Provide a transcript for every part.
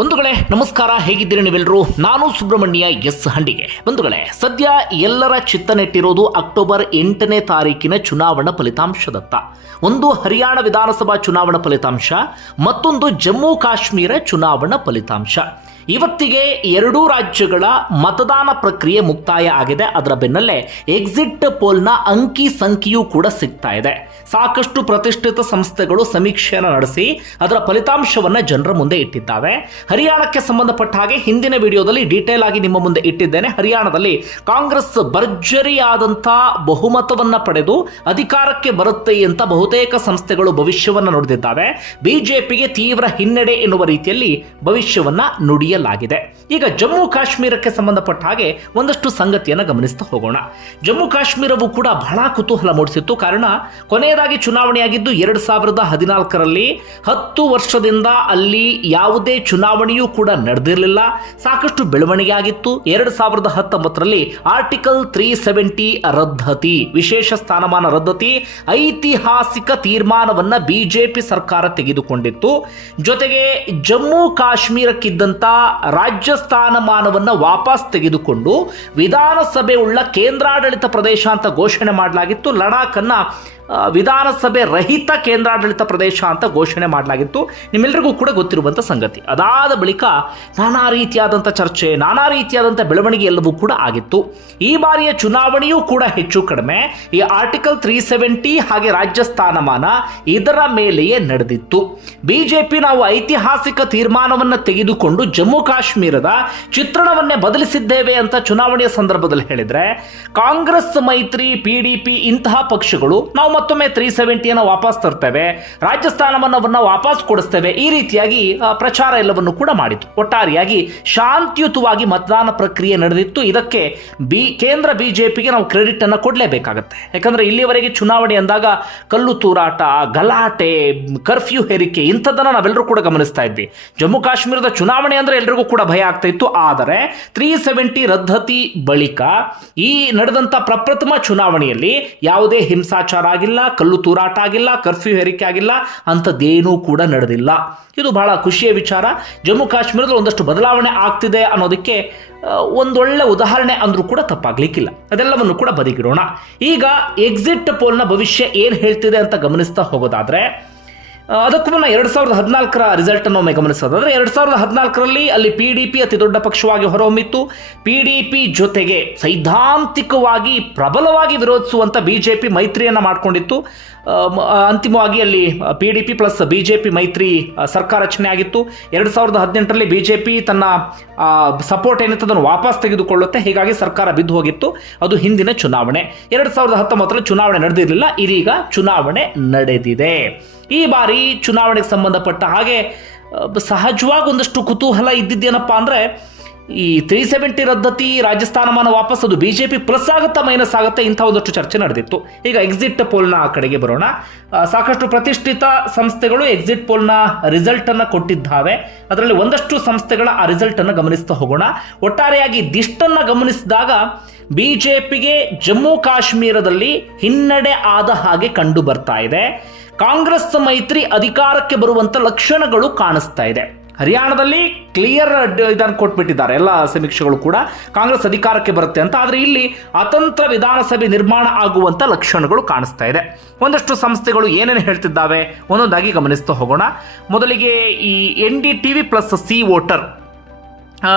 ಬಂಧುಗಳೇ, ನಮಸ್ಕಾರ, ಹೇಗಿದ್ದೀರಿ ನೀವೆಲ್ಲರೂ ನಾನು ಸುಬ್ರಹ್ಮಣ್ಯ ಎಸ್ ಹಂಡಿಗೆ. ಬಂಧುಗಳೇ, ಸದ್ಯ ಎಲ್ಲರ ಚಿತ್ತ ನೆಟ್ಟಿರೋದು ಅಕ್ಟೋಬರ್ ಎಂಟನೇ ತಾರೀಕಿನ ಚುನಾವಣಾ ಫಲಿತಾಂಶದತ್ತ. ಒಂದು ಹರಿಯಾಣ ವಿಧಾನಸಭಾ ಚುನಾವಣಾ ಫಲಿತಾಂಶ, ಮತ್ತೊಂದು ಜಮ್ಮು ಕಾಶ್ಮೀರ ಚುನಾವಣಾ ಫಲಿತಾಂಶ. ಇವತ್ತಿಗೆ ಎರಡೂ ರಾಜ್ಯಗಳ ಮತದಾನ ಪ್ರಕ್ರಿಯೆ ಮುಕ್ತಾಯ ಆಗಿದೆ. ಅದರ ಬೆನ್ನಲ್ಲೇ ಎಕ್ಸಿಟ್ ಪೋಲ್ನ ಅಂಕಿ ಸಂಖ್ಯೆಯೂ ಕೂಡ ಸಿಗ್ತಾ ಇದೆ. ಸಾಕಷ್ಟು ಪ್ರತಿಷ್ಠಿತ ಸಂಸ್ಥೆಗಳು ಸಮೀಕ್ಷೆಯನ್ನು ನಡೆಸಿ ಅದರ ಫಲಿತಾಂಶವನ್ನು ಜನರ ಮುಂದೆ ಇಟ್ಟಿದ್ದಾವೆ. ಹರಿಯಾಣಕ್ಕೆ ಸಂಬಂಧಪಟ್ಟ ಹಾಗೆ ಹಿಂದಿನ ವಿಡಿಯೋದಲ್ಲಿ ಡೀಟೇಲ್ ಆಗಿ ನಿಮ್ಮ ಮುಂದೆ ಇಟ್ಟಿದ್ದೇನೆ. ಹರಿಯಾಣದಲ್ಲಿ ಕಾಂಗ್ರೆಸ್ ಭರ್ಜರಿಯಾದಂಥ ಬಹುಮತವನ್ನ ಪಡೆದು ಅಧಿಕಾರಕ್ಕೆ ಬರುತ್ತೆ ಅಂತ ಬಹುತೇಕ ಸಂಸ್ಥೆಗಳು ಭವಿಷ್ಯವನ್ನ ನುಡಿದಿದ್ದಾವೆ. ಬಿಜೆಪಿಗೆ ತೀವ್ರ ಹಿನ್ನಡೆ ಎನ್ನುವ ರೀತಿಯಲ್ಲಿ ಭವಿಷ್ಯವನ್ನ ನುಡಿಯಲಾಗಿದೆ. ಈಗ ಜಮ್ಮು ಕಾಶ್ಮೀರಕ್ಕೆ ಸಂಬಂಧಪಟ್ಟ ಹಾಗೆ ಒಂದಷ್ಟು ಸಂಗತಿಯನ್ನು ಗಮನಿಸ್ತಾ ಹೋಗೋಣ. ಜಮ್ಮು ಕಾಶ್ಮೀರವು ಕೂಡ ಬಹಳ ಕುತೂಹಲ ಮೂಡಿಸಿತ್ತು. ಕಾರಣ ಕೊನೆಯದಾಗಿ ಚುನಾವಣೆಯಾಗಿದ್ದು ಎರಡು ಸಾವಿರದ ಹದಿನಾಲ್ಕರಲ್ಲಿ ಹತ್ತು ವರ್ಷದಿಂದ ಅಲ್ಲಿ ಯಾವುದೇ ಚುನಾವಣೆಯೂ ಕೂಡ ನಡೆದಿರಲಿಲ್ಲ. ಸಾಕಷ್ಟು ಬೆಳವಣಿಗೆ ಆಗಿತ್ತು ಎರಡು ಸಾವಿರದ ಹತ್ತೊಂಬತ್ತರಲ್ಲಿ ಆರ್ಟಿಕಲ್ ತ್ರೀ ಸೆವೆಂಟಿ ರದ್ದತಿ ವಿಶೇಷ ಸ್ಥಾನಮಾನ ರದ್ದತಿ ಐತಿಹಾಸಿಕ ತೀರ್ಮಾನವನ್ನ ಬಿಜೆಪಿ ಸರ್ಕಾರ ತೆಗೆದುಕೊಂಡಿತ್ತು. ಜೊತೆಗೆ ಜಮ್ಮು ಕಾಶ್ಮೀರಕ್ಕಿದ್ದಂಥ ರಾಜ್ಯ ಸ್ಥಾನಮಾನವನ್ನು ವಾಪಸ್ ತೆಗೆದುಕೊಂಡು ವಿಧಾನಸಭೆ ಉಳ್ಳ ಕೇಂದ್ರಾಡಳಿತ ಪ್ರದೇಶ ಅಂತ ಘೋಷಣೆ ಮಾಡಲಾಗಿತ್ತು. ಲಡಾಖನ್ನ ಆ, ವಿಧಾನಸಭೆ ರಹಿತ ಕೇಂದ್ರಾಡಳಿತ ಪ್ರದೇಶ ಅಂತ ಘೋಷಣೆ ಮಾಡಲಾಗಿತ್ತು. ನಿಮ್ಮೆಲ್ಲರಿಗೂ ಕೂಡ ಗೊತ್ತಿರುವಂಥ ಸಂಗತಿ. ಅದಾದ ಬಳಿಕ ನಾನಾ ರೀತಿಯಾದಂಥ ಚರ್ಚೆ, ನಾನಾ ರೀತಿಯಾದಂಥ ಬೆಳವಣಿಗೆ ಎಲ್ಲವೂ ಕೂಡ ಆಗಿತ್ತು. ಈ ಬಾರಿಯ ಚುನಾವಣೆಯೂ ಕೂಡ ಹೆಚ್ಚು ಕಡಿಮೆ. ಈ ಆರ್ಟಿಕಲ್ ತ್ರೀ ಸೆವೆಂಟಿ ಹಾಗೆ ರಾಜ್ಯ ಸ್ಥಾನಮಾನ ಇದರ ಮೇಲೆಯೇ ನಡೆದಿತ್ತು. ಬಿಜೆಪಿ ನಾವು ಐತಿಹಾಸಿಕ ತೀರ್ಮಾನವನ್ನು ತೆಗೆದುಕೊಂಡು ಜಮ್ಮು ಕಾಶ್ಮೀರದ ಚಿತ್ರಣವನ್ನೇ ಬದಲಿಸಿದ್ದೇವೆ ಅಂತ ಚುನಾವಣೆಯ ಸಂದರ್ಭದಲ್ಲಿ ಹೇಳಿದರೆ, ಕಾಂಗ್ರೆಸ್ ಮೈತ್ರಿ ಪಿ ಡಿ ಪಿ ಇಂತಹ ಪಕ್ಷಗಳು ನಾವು ಮತ್ತೊಮ್ಮೆ ತ್ರೀ ಸೆವೆಂಟಿಯನ್ನು ವಾಪಸ್ ತರ್ತೇವೆ. ರಾಜಸ್ಥಾನವನ್ನು ವಾಪಸ್ ಕೊಡಿಸ್ತೇವೆ. ಈ ರೀತಿಯಾಗಿ ಪ್ರಚಾರ ಎಲ್ಲವನ್ನು ಕೂಡ ಮಾಡಿತು. ಒಟ್ಟಾರೆಯಾಗಿ ಶಾಂತಿಯುತವಾಗಿ ಮತದಾನ ಪ್ರಕ್ರಿಯೆ ನಡೆದಿತ್ತು. ಇದಕ್ಕೆ ಬಿ, ಕೇಂದ್ರ ಬಿಜೆಪಿಗೆ ನಾವು ಕ್ರೆಡಿಟ್ ಅನ್ನು ಕೊಡಲೇಬೇಕಾಗತ್ತೆ. ಯಾಕಂದ್ರೆ ಇಲ್ಲಿಯವರೆಗೆ ಚುನಾವಣೆ ಅಂದಾಗ ಕಲ್ಲು ತೂರಾಟ, ಗಲಾಟೆ, ಕರ್ಫ್ಯೂ ಹೇರಿಕೆ ಇಂಥದ್ದನ್ನು ನಾವೆಲ್ಲರೂ ಕೂಡ ಗಮನಿಸ್ತಾ ಇದ್ವಿ. ಜಮ್ಮು ಕಾಶ್ಮೀರದ ಚುನಾವಣೆ ಅಂದ್ರೆ ಎಲ್ರಿಗೂ ಕೂಡ ಭಯ ಆಗ್ತಾ ಇತ್ತು. ಆದರೆ ತ್ರೀ ಸೆವೆಂಟಿ ರದ್ದತಿ ಬಳಿಕ ಈ ನಡೆದಂತ ಪ್ರಪ್ರಥಮ ಚುನಾವಣೆಯಲ್ಲಿ ಯಾವುದೇ ಹಿಂಸಾಚಾರ ಆಗಿಲ್ಲ. ಕಲ್ಲು ತೂರಾಟ ಆಗಿಲ್ಲ, ಕರ್ಫ್ಯೂ ಹೇರಿಕೆ ಆಗಿಲ್ಲ, ಅಂಥದ್ದೇನೂ ಕೂಡ ನಡೆದಿಲ್ಲ. ಇದು ಬಹಳ ಖುಷಿಯ ವಿಚಾರ. ಜಮ್ಮು ಕಾಶ್ಮೀರದಲ್ಲಿ ಒಂದಷ್ಟು ಬದಲಾವಣೆ ಆಗ್ತಿದೆ ಅನ್ನೋದಕ್ಕೆ ಒಂದೊಳ್ಳೆ ಉದಾಹರಣೆ ಅಂದರೂ ಕೂಡ ತಪ್ಪಾಗ್ಲಿಕ್ಕಿಲ್ಲ. ಅದೆಲ್ಲವನ್ನು ಕೂಡ ಬದಿಗಿಡೋಣ. ಈಗ ಎಕ್ಸಿಟ್ ಪೋಲ್ನ ಭವಿಷ್ಯ ಏನು ಹೇಳ್ತಿದೆ ಅಂತ ಗಮನಿಸ್ತಾ ಹೋಗೋದಾದ್ರೆ ಅದಕ್ಕೂ ಮುನ್ನ ಎರಡು ಸಾವಿರದ ಹದಿನಾಲ್ಕರ ರಿಸಲ್ಟ್ ಅನ್ನು ಒಮ್ಮೆ ಗಮನಿಸೋದಾದ್ರೆ ಎರಡು ಸಾವಿರದ ಹದಿನಾಲ್ಕರಲ್ಲಿ ಅಲ್ಲಿ ಪಿ ಡಿ ಪಿ ಅತಿ ದೊಡ್ಡ ಪಕ್ಷವಾಗಿ ಹೊರಹೊಮ್ಮಿತ್ತು. ಪಿ ಡಿ ಪಿ ಜೊತೆಗೆ ಸೈದ್ಧಾಂತಿಕವಾಗಿ ಪ್ರಬಲವಾಗಿ ವಿರೋಧಿಸುವಂತ ಬಿಜೆಪಿ ಮೈತ್ರಿಯನ್ನ ಮಾಡಿಕೊಂಡಿತ್ತು. ಮೈತ್ರಿಯನ್ನು ಮಾಡಿಕೊಂಡಿತ್ತು ಅಂತಿಮವಾಗಿ ಅಲ್ಲಿ P D P plus BJP ಮೈತ್ರಿ ಸರ್ಕಾರ ರಚನೆ ಆಗಿತ್ತು. ಎರಡು ಸಾವಿರದ ಹದಿನೆಂಟರಲ್ಲಿ ಬಿಜೆಪಿ ತನ್ನ ಸಪೋರ್ಟ್ ಏನಿತ್ತು ಅದನ್ನು ವಾಪಸ್ ತೆಗೆದುಕೊಳ್ಳುತ್ತೆ. ಹೀಗಾಗಿ ಸರ್ಕಾರ ಬಿದ್ದು ಹೋಗಿತ್ತು. ಅದು ಹಿಂದಿನ ಚುನಾವಣೆ. ಎರಡು ಸಾವಿರದ ಹತ್ತೊಂಬತ್ತರಲ್ಲಿ ಚುನಾವಣೆ ನಡೆದಿರಲಿಲ್ಲ. ಇದೀಗ ಚುನಾವಣೆ ನಡೆದಿದೆ. ಈ ಬಾರಿ ಚುನಾವಣೆಗೆ ಸಂಬಂಧಪಟ್ಟ ಹಾಗೆ ಸಹಜವಾಗಿ ಒಂದಷ್ಟು ಕುತೂಹಲ ಇದ್ದಿದ್ದೇನಪ್ಪ ಅಂದರೆ ಈ ತ್ರೀ ಸೆವೆಂಟಿ ರದ್ದತಿ ರಾಜಸ್ಥಾನಮಾನ ವಾಪಸ್, ಅದು ಬಿ ಜೆ ಪಿ ಪ್ಲಸ್ ಆಗುತ್ತಾ ಮೈನಸ್ ಆಗುತ್ತೆ ಇಂಥ ಒಂದಷ್ಟು ಚರ್ಚೆ ನಡೆದಿತ್ತು. ಈಗ ಎಕ್ಸಿಟ್ ಪೋಲ್ನ ಆ ಕಡೆಗೆ ಬರೋಣ. ಸಾಕಷ್ಟು ಪ್ರತಿಷ್ಠಿತ ಸಂಸ್ಥೆಗಳು ಎಕ್ಸಿಟ್ ಪೋಲ್ನ ರಿಸಲ್ಟನ್ನು ಕೊಟ್ಟಿದ್ದಾವೆ. ಅದರಲ್ಲಿ ಒಂದಷ್ಟು ಸಂಸ್ಥೆಗಳ ಆ ರಿಸಲ್ಟನ್ನು ಗಮನಿಸ್ತಾ ಹೋಗೋಣ. ಒಟ್ಟಾರೆಯಾಗಿ ದಿಷ್ಟನ್ನು ಗಮನಿಸಿದಾಗ ಬಿ ಜೆ ಪಿಗೆ ಜಮ್ಮು ಕಾಶ್ಮೀರದಲ್ಲಿ ಹಿನ್ನಡೆ ಆದ ಹಾಗೆ ಕಂಡು ಬರ್ತಾ ಇದೆ. ಕಾಂಗ್ರೆಸ್ ಮೈತ್ರಿ ಅಧಿಕಾರಕ್ಕೆ ಬರುವಂತ ಲಕ್ಷಣಗಳು ಕಾಣಿಸ್ತಾ ಇದೆ. ಹರಿಯಾಣದಲ್ಲಿ ಕ್ಲಿಯರ್ ಇದನ್ನು ಕೊಟ್ಬಿಟ್ಟಿದ್ದಾರೆ. ಎಲ್ಲ ಸಮೀಕ್ಷೆಗಳು ಕೂಡ ಕಾಂಗ್ರೆಸ್ ಅಧಿಕಾರಕ್ಕೆ ಬರುತ್ತೆ ಅಂತ. ಆದರೆ ಇಲ್ಲಿ ಅತಂತ್ರ ವಿಧಾನಸಭೆ ನಿರ್ಮಾಣ ಆಗುವಂಥ ಲಕ್ಷಣಗಳು ಕಾಣಿಸ್ತಾ ಇದೆ. ಒಂದಷ್ಟು ಸಂಸ್ಥೆಗಳು ಏನೇನು ಹೇಳ್ತಿದ್ದಾವೆ? ಒಂದೊಂದಾಗಿ ಗಮನಿಸ್ತಾ ಹೋಗೋಣ. ಮೊದಲಿಗೆ ಈ N D T V plus C voter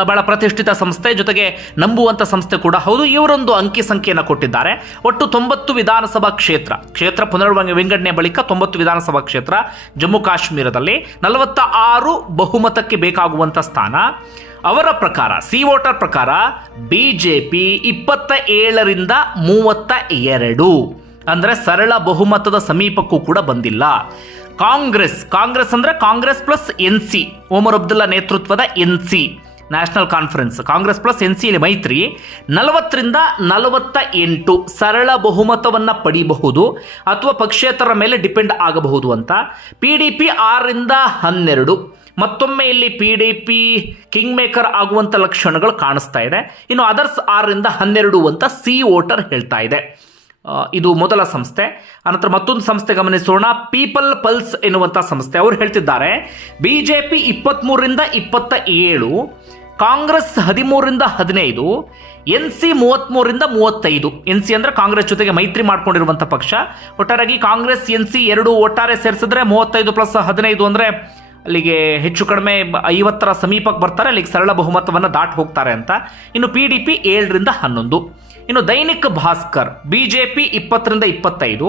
ಬಹಳ ಪ್ರತಿಷ್ಠಿತ ಸಂಸ್ಥೆ ಜೊತೆಗೆ ನಂಬುವಂಥ ಸಂಸ್ಥೆ ಕೂಡ ಹೌದು. ಇವರೊಂದು ಅಂಕಿ ಸಂಖ್ಯೆಯನ್ನು ಕೊಟ್ಟಿದ್ದಾರೆ. ಒಟ್ಟು ತೊಂಬತ್ತು ವಿಧಾನಸಭಾ ಕ್ಷೇತ್ರ. ಕ್ಷೇತ್ರ ಪುನರ್ವಂಗ ವಿಂಗಡಣೆ ಬಳಿಕ ತೊಂಬತ್ತು ವಿಧಾನಸಭಾ ಕ್ಷೇತ್ರ, ಜಮ್ಮು ಕಾಶ್ಮೀರದಲ್ಲಿ ನಲವತ್ತ ಆರು ಬಹುಮತಕ್ಕೆ ಬೇಕಾಗುವಂಥ ಸ್ಥಾನ. ಅವರ ಪ್ರಕಾರ, ಸಿ ವೋಟರ್ ಪ್ರಕಾರ ಬಿ ಜೆ ಪಿ ಇಪ್ಪತ್ತ ಏಳರಿಂದ ಮೂವತ್ತ ಎರಡು ಅಂದರೆ ಸರಳ ಬಹುಮತದ ಸಮೀಪಕ್ಕೂ ಕೂಡ ಬಂದಿಲ್ಲ. ಕಾಂಗ್ರೆಸ್ ಕಾಂಗ್ರೆಸ್ ಅಂದರೆ Congress plus N C. Omar Abdullah ನೇತೃತ್ವದ N C. National Conference Congress plus N C ಮೈತ್ರಿ. ನಲವತ್ತರಿಂದ ನಲವತ್ತ ಎಂಟು ಸರಳ ಬಹುಮತವನ್ನು ಪಡಿಬಹುದು ಅಥವಾ ಪಕ್ಷೇತರ ಮೇಲೆ ಡಿಪೆಂಡ್ ಆಗಬಹುದು ಅಂತ. ಪಿ ಡಿ ಪಿ ಆರರಿಂದ ಹನ್ನೆರಡು. ಮತ್ತೊಮ್ಮೆ ಇಲ್ಲಿ P D P king maker ಆಗುವಂಥ ಲಕ್ಷಣಗಳು ಕಾಣಿಸ್ತಾ ಇದೆ. ಇನ್ನು ಅದರ್ಸ್ ಆರರಿಂದ ಹನ್ನೆರಡು ಅಂತ ಸಿ ವೋಟರ್ ಹೇಳ್ತಾ ಇದೆ. ಇದು ಮೊದಲ ಸಂಸ್ಥೆ. ಅನಂತರ ಮತ್ತೊಂದು ಸಂಸ್ಥೆ ಗಮನಿಸೋಣ. ಪೀಪಲ್ ಪಲ್ಸ್ ಎನ್ನುವಂಥ ಸಂಸ್ಥೆ. ಅವರು ಹೇಳ್ತಿದ್ದಾರೆ. ಬಿ ಜೆ ಪಿ ಇಪ್ಪತ್ತ್ಮೂರರಿಂದ ಇಪ್ಪತ್ತ ಏಳು. ಕಾಂಗ್ರೆಸ್ ಹದಿಮೂರರಿಂದ ಹದಿನೈದು ಎನ್ ಸಿ ಮೂವತ್ತ್ಮೂರರಿಂದ ಮೂವತ್ತೈದು. ಎನ್ ಸಿ ಅಂದರೆ ಕಾಂಗ್ರೆಸ್ ಜೊತೆಗೆ ಮೈತ್ರಿ ಮಾಡ್ಕೊಂಡಿರುವಂಥ ಪಕ್ಷ. ಒಟ್ಟಾರಾಗಿ ಕಾಂಗ್ರೆಸ್ ಎನ್ ಸಿ ಎರಡು ಒಟ್ಟಾರೆ ಸೇರಿಸಿದ್ರೆ ಮೂವತ್ತೈದು ಪ್ಲಸ್ ಹದಿನೈದು ಅಂದರೆ ಅಲ್ಲಿಗೆ ಹೆಚ್ಚು ಕಡಿಮೆ ಐವತ್ತರ ಸಮೀಪಕ್ಕೆ ಬರ್ತಾರೆ, ಅಲ್ಲಿಗೆ ಸರಳ ಬಹುಮತವನ್ನು ದಾಟಿ ಹೋಗ್ತಾರೆ ಅಂತ. ಇನ್ನು ಪಿ ಡಿ ಪಿ ಏಳರಿಂದ ಹನ್ನೊಂದು. ಇನ್ನು Dainik Bhaskar B J P ಇಪ್ಪತ್ತರಿಂದ ಇಪ್ಪತ್ತೈದು,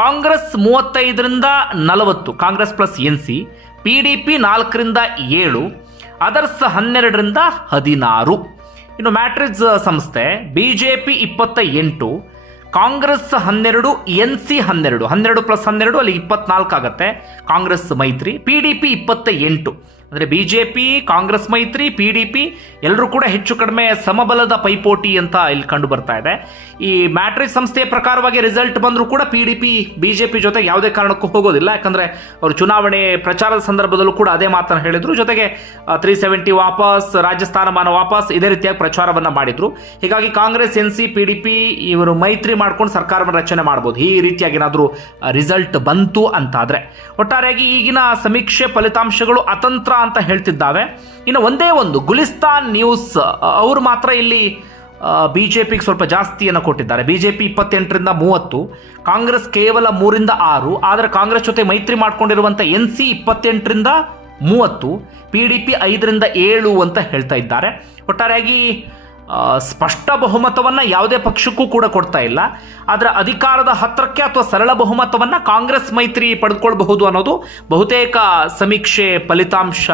ಕಾಂಗ್ರೆಸ್ ಮೂವತ್ತೈದರಿಂದ ನಲವತ್ತು, Congress plus N C P D P ನಾಲ್ಕರಿಂದ ಏಳು ಅದರ್ಸ್ ಹನ್ನೆರಡರಿಂದ ಹದಿನಾರು. ಇನ್ನು ಮ್ಯಾಟ್ರಿಕ್ಸ್ ಸಂಸ್ಥೆ ಬಿ ಜೆ ಪಿ ಇಪ್ಪತ್ತ ಎಂಟು, ಕಾಂಗ್ರೆಸ್ ಹನ್ನೆರಡು ಎನ್ ಸಿ ಹನ್ನೆರಡು ಹನ್ನೆರಡು ಪ್ಲಸ್ ಹನ್ನೆರಡು ಅಲ್ಲಿ ಇಪ್ಪತ್ನಾಲ್ಕು ಆಗುತ್ತೆ. ಕಾಂಗ್ರೆಸ್ ಮೈತ್ರಿ, ಪಿ ಡಿ ಪಿ ಇಪ್ಪತ್ತ ಎಂಟು. ಅಂದರೆ ಬಿ ಜೆ ಪಿ ಕಾಂಗ್ರೆಸ್ ಮೈತ್ರಿ ಪಿ ಡಿ ಪಿ ಎಲ್ಲರೂ ಕೂಡ ಹೆಚ್ಚು ಕಡಿಮೆ ಸಮಬಲದ ಪೈಪೋಟಿ ಅಂತ ಇಲ್ಲಿ ಕಂಡು ಬರ್ತಾ ಇದೆ. ಈ ಮ್ಯಾಟ್ರಿಕ್ ಸಂಸ್ಥೆಯ ಪ್ರಕಾರವಾಗಿ ರಿಸಲ್ಟ್ ಬಂದರೂ ಕೂಡ P D P B J P ಜೊತೆಗೆ ಯಾವುದೇ ಕಾರಣಕ್ಕೂ ಹೋಗೋದಿಲ್ಲ. ಯಾಕಂದರೆ ಅವರು ಚುನಾವಣೆ ಪ್ರಚಾರದ ಸಂದರ್ಭದಲ್ಲೂ ಕೂಡ ಅದೇ ಮಾತನ್ನು ಹೇಳಿದರು. ಜೊತೆಗೆ ತ್ರೀ ಸೆವೆಂಟಿ ವಾಪಸ್ ರಾಜಸ್ಥಾನಮಾನ ವಾಪಸ್ ಇದೇ ರೀತಿಯಾಗಿ ಪ್ರಚಾರವನ್ನು ಮಾಡಿದರು. ಹೀಗಾಗಿ Congress, N C P D P ಇವರು ಮೈತ್ರಿ ಮಾಡ್ಕೊಂಡು ಸರ್ಕಾರವನ್ನು ರಚನೆ ಮಾಡ್ಬೋದು. ಈ ರೀತಿಯಾಗಿ ಏನಾದರೂ ರಿಸಲ್ಟ್ ಬಂತು ಅಂತಾದರೆ. ಒಟ್ಟಾರೆಯಾಗಿ ಈಗಿನ ಸಮೀಕ್ಷೆ ಫಲಿತಾಂಶಗಳು ಅತಂತ್ರ ಅಂತ ಹೇಳ್ತಿದ್ದಾವೆ. ಇನ್ನು ಒಂದೇ ಒಂದು, ಗುಲಿಸ್ತಾನ್ ನ್ಯೂಸ್ ಅವರು ಮಾತ್ರ ಇಲ್ಲಿ ಬಿ ಜೆ ಪಿಗೆ ಸ್ವಲ್ಪ ಜಾಸ್ತಿಯನ್ನು ಕೊಟ್ಟಿದ್ದಾರೆ. ಬಿ ಜೆ ಪಿ ಇಪ್ಪತ್ತೆಂಟರಿಂದ ಮೂವತ್ತು, ಕಾಂಗ್ರೆಸ್ ಕೇವಲ ಮೂರಿಂದ ಆರು, ಆದರೆ ಕಾಂಗ್ರೆಸ್ ಜೊತೆ ಮೈತ್ರಿ ಮಾಡಿಕೊಂಡಿರುವಂಥ ಎನ್ ಸಿ ಇಪ್ಪತ್ತೆಂಟರಿಂದ ಮೂವತ್ತು, ಪಿ ಡಿ ಪಿ ಐದರಿಂದ ಏಳು ಅಂತ ಹೇಳ್ತಾ ಇದ್ದಾರೆ. ಒಟ್ಟಾರೆಯಾಗಿ ಸ್ಪಷ್ಟ ಬಹುಮತವನ್ನು ಯಾವುದೇ ಪಕ್ಷಕ್ಕೂ ಕೂಡ ಕೊಡ್ತಾ ಇಲ್ಲ. ಆದರೆ ಅಧಿಕಾರದ ಹತ್ತಿರಕ್ಕೆ ಅಥವಾ ಸರಳ ಬಹುಮತವನ್ನು ಕಾಂಗ್ರೆಸ್ ಮೈತ್ರಿ ಪಡೆದುಕೊಳ್ಬಹುದು ಅನ್ನೋದು ಬಹುತೇಕ ಸಮೀಕ್ಷೆ ಫಲಿತಾಂಶ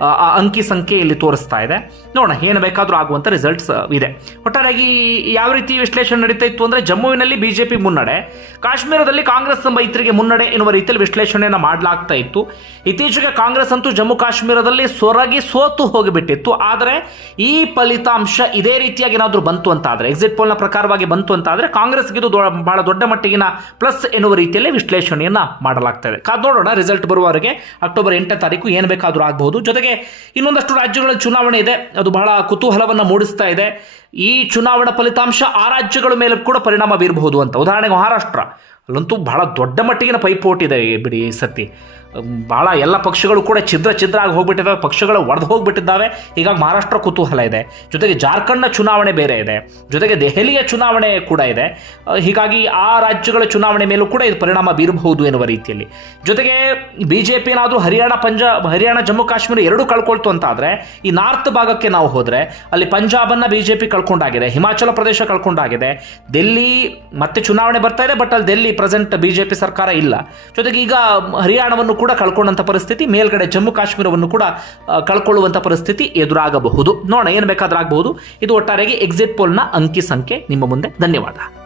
ಆ, ಅಂಕಿ ಸಂಖ್ಯೆ ಇಲ್ಲಿ ತೋರಿಸ್ತಾ ಇದೆ. ನೋಡೋಣ ಏನು ಬೇಕಾದರೂ ಆಗುವಂಥ ರಿಸಲ್ಟ್ಸ್ ಇದೆ. ಒಟ್ಟಾರೆಯಾಗಿ ಯಾವ ರೀತಿ ವಿಶ್ಲೇಷಣೆ ನಡೀತಾ ಇತ್ತು ಅಂದರೆ ಜಮ್ಮುವಿನಲ್ಲಿ ಬಿ ಜೆ ಪಿ ಮುನ್ನಡೆ ಕಾಶ್ಮೀರದಲ್ಲಿ ಕಾಂಗ್ರೆಸ್ ಮೈತ್ರಿಗೆ ಮುನ್ನಡೆ ಎನ್ನುವ ರೀತಿಯಲ್ಲಿ ವಿಶ್ಲೇಷಣೆಯನ್ನು ಮಾಡಲಾಗ್ತಾ ಇತ್ತು. ಇತ್ತೀಚೆಗೆ ಕಾಂಗ್ರೆಸ್ ಅಂತೂ ಜಮ್ಮು ಕಾಶ್ಮೀರದಲ್ಲಿ ಸೊರಗಿ ಸೋತು ಹೋಗಿಬಿಟ್ಟಿತ್ತು. ಆದರೆ ಈ ಫಲಿತಾಂಶ ಇದೇ ರೀತಿಯಾಗಿ ಏನಾದರೂ ಬಂತು ಅಂತಾದರೆ ಎಕ್ಸಿಟ್ ಪೋಲ್ನ ಪ್ರಕಾರವಾಗಿ ಬಂತು ಅಂತಾದರೆ ಆದರೆ ಕಾಂಗ್ರೆಸ್ಗಿದು ಬಹಳ ದೊಡ್ಡ ಮಟ್ಟಿಗಿನ ಪ್ಲಸ್ ಎನ್ನುವ ರೀತಿಯಲ್ಲಿ ವಿಶ್ಲೇಷಣೆಯನ್ನು ಮಾಡಲಾಗ್ತಾ ಇದೆ. ನೋಡೋಣ ರಿಸಲ್ಟ್ ಬರುವವರೆಗೆ ಅಕ್ಟೋಬರ್ ಎಂಟನೇ ತಾರೀಕು ಏನು ಬೇಕಾದರೂ ಆಗಬಹುದು. ಜೊತೆಗೆ ಇನ್ನೊಂದಷ್ಟು ರಾಜ್ಯಗಳಲ್ಲಿ ಚುನಾವಣೆ ಇದೆ. ಅದು ಬಹಳ ಕುತೂಹಲವನ್ನು ಮೂಡಿಸ್ತಾ ಇದೆ. ಈ ಚುನಾವಣಾ ಫಲಿತಾಂಶ ಆ ರಾಜ್ಯಗಳ ಮೇಲೆ ಕೂಡ ಪರಿಣಾಮ ಬೀರಬಹುದು ಅಂತ. ಉದಾಹರಣೆಗೆ ಮಹಾರಾಷ್ಟ್ರ. ಅಲ್ಲಂತೂ ಬಹಳ ದೊಡ್ಡ ಮಟ್ಟಿಗಿನ ಪೈಪೋಟಿ ಇದೆ ಈ ಬಿಡಿ ಈ ಸತಿ. ಬಹಳ ಎಲ್ಲ ಪಕ್ಷಗಳು ಕೂಡ ಛಿದ್ರ ಛಿದ್ರ ಆಗಿ ಹೋಗ್ಬಿಟ್ಟಿದ್ದಾವೆ, ಪಕ್ಷಗಳು ಒಡೆದು ಹೋಗ್ಬಿಟ್ಟಿದ್ದಾವೆ. ಹೀಗಾಗಿ ಮಹಾರಾಷ್ಟ್ರ ಕುತೂಹಲ ಇದೆ. ಜೊತೆಗೆ ಜಾರ್ಖಂಡ್ನ ಚುನಾವಣೆ ಬೇರೆ ಇದೆ. ಜೊತೆಗೆ ದೆಹಲಿಯ ಚುನಾವಣೆ ಕೂಡ ಇದೆ. ಹೀಗಾಗಿ ಆ ರಾಜ್ಯಗಳ ಚುನಾವಣೆ ಮೇಲೂ ಕೂಡ ಇದು ಪರಿಣಾಮ ಬೀರಬಹುದು ಎನ್ನುವ ರೀತಿಯಲ್ಲಿ. ಜೊತೆಗೆ ಬಿ ಜೆ ಪಿ ಏನಾದರೂ ಹರಿಯಾಣ ಪಂಜಾಬ್ ಹರಿಯಾಣ ಜಮ್ಮು ಕಾಶ್ಮೀರ ಎರಡೂ ಕಳ್ಕೊಳ್ತು ಅಂತ ಆದರೆ ಈ ನಾರ್ತ್ ಭಾಗಕ್ಕೆ ನಾವು ಹೋದರೆ, ಅಲ್ಲಿ ಪಂಜಾಬನ್ನು ಬಿ ಜೆ ಪಿ ಕಳ್ಕೊಂಡಾಗಿದೆ, ಹಿಮಾಚಲ ಪ್ರದೇಶ ಕಳ್ಕೊಂಡಾಗಿದೆ. ದೆಲ್ಲಿ ಮತ್ತೆ ಚುನಾವಣೆ ಬರ್ತಾ ಇದೆ, ಬಟ್ ಅಲ್ಲಿ Delhi present B J P ಸರ್ಕಾರ ಇಲ್ಲ. ಜೊತೆಗೆ ಈಗ ಹರಿಯಾಣವನ್ನು ಕೂಡ ಕಳ್ಕೊಂಡಂಥ ಪರಿಸ್ಥಿತಿ, ಮೇಲ್ಗಡೆ ಜಮ್ಮು ಕಾಶ್ಮೀರವನ್ನು ಕೂಡ ಕಳ್ಕೊಳ್ಳುವಂಥ ಪರಿಸ್ಥಿತಿ ಎದುರಾಗಬಹುದು. ನೋಡೋಣ, ಏನು ಬೇಕಾದರೂ ಆಗಬಹುದು ಇದು ಒಟ್ಟಾರೆಗೆ ಎಕ್ಸಿಟ್ ಪೋಲ್ನ ಅಂಕಿ ಸಂಖ್ಯೆ. ನಿಮ್ಮ ಮುಂದೆ ಧನ್ಯವಾದ.